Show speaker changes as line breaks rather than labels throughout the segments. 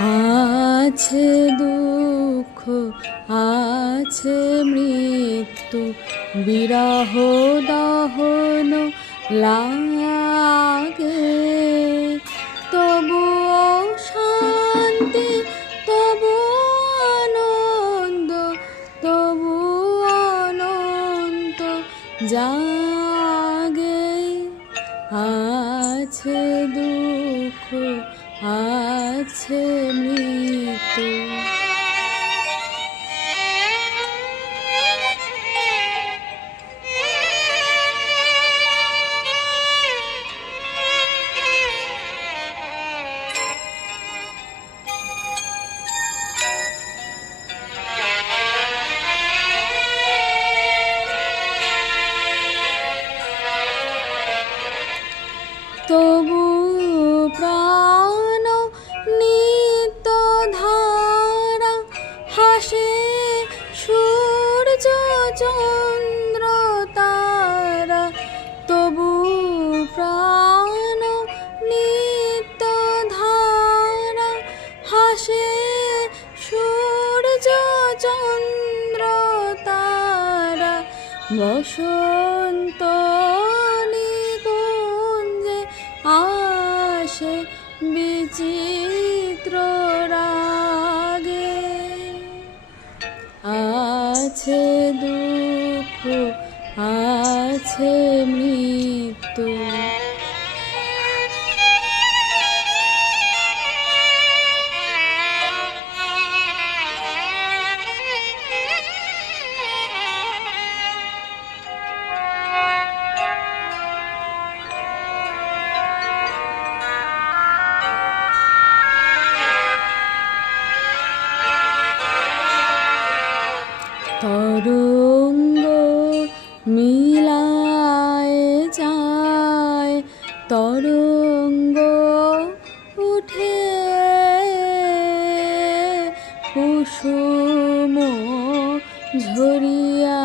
আছে দুঃখ, আছে মৃত্যু, বিরহ দহন লাগে। তবুও শান্তি তবু আনন্দ তবু অনন্ত জাগে। আছে দুঃখ আছে মৃত্যু। তবু চন্দ্র তারা তবু প্রাণ নিত্য ধারা হাসে সূর্য চন্দ্র তারা বসন্ত নিকুঞ্জে আসে বিচিত্র রাগে। আছে দুঃখ আছে মৃত্যু। তরঙ্গ তরঙ্গ উঠে কুসুম ঝরিয়া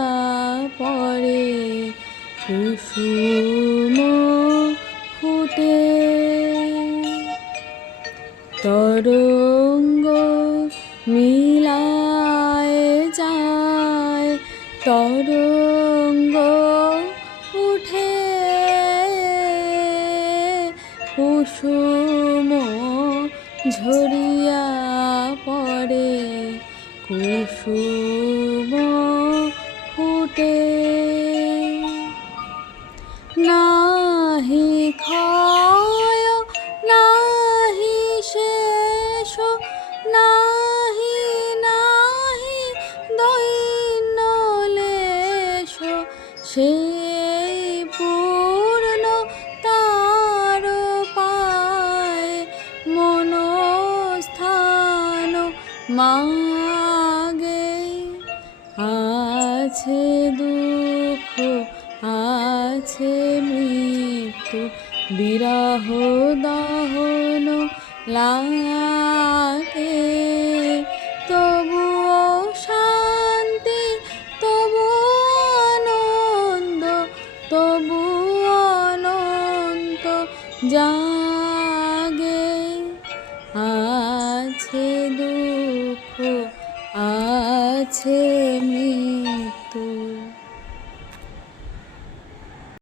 পড়ে। কুসুম ফুটে। তরঙ্গ মিলায় যায়। তরঙ্গ কুসুম ঝরিয়া পড়ে কুসুম ফুটে। নাহি ক্ষয় নাহি শেষ নাহি নাহি দৈন্য লেশ। সেই মাগে আছে দুঃখ, আছে মৃত্যু, বিরহ দহন লাগে। তবুও শান্তি তবু আনন্দ, তবু অনন্ত জাগে দুঃখ আছে মৃত্যু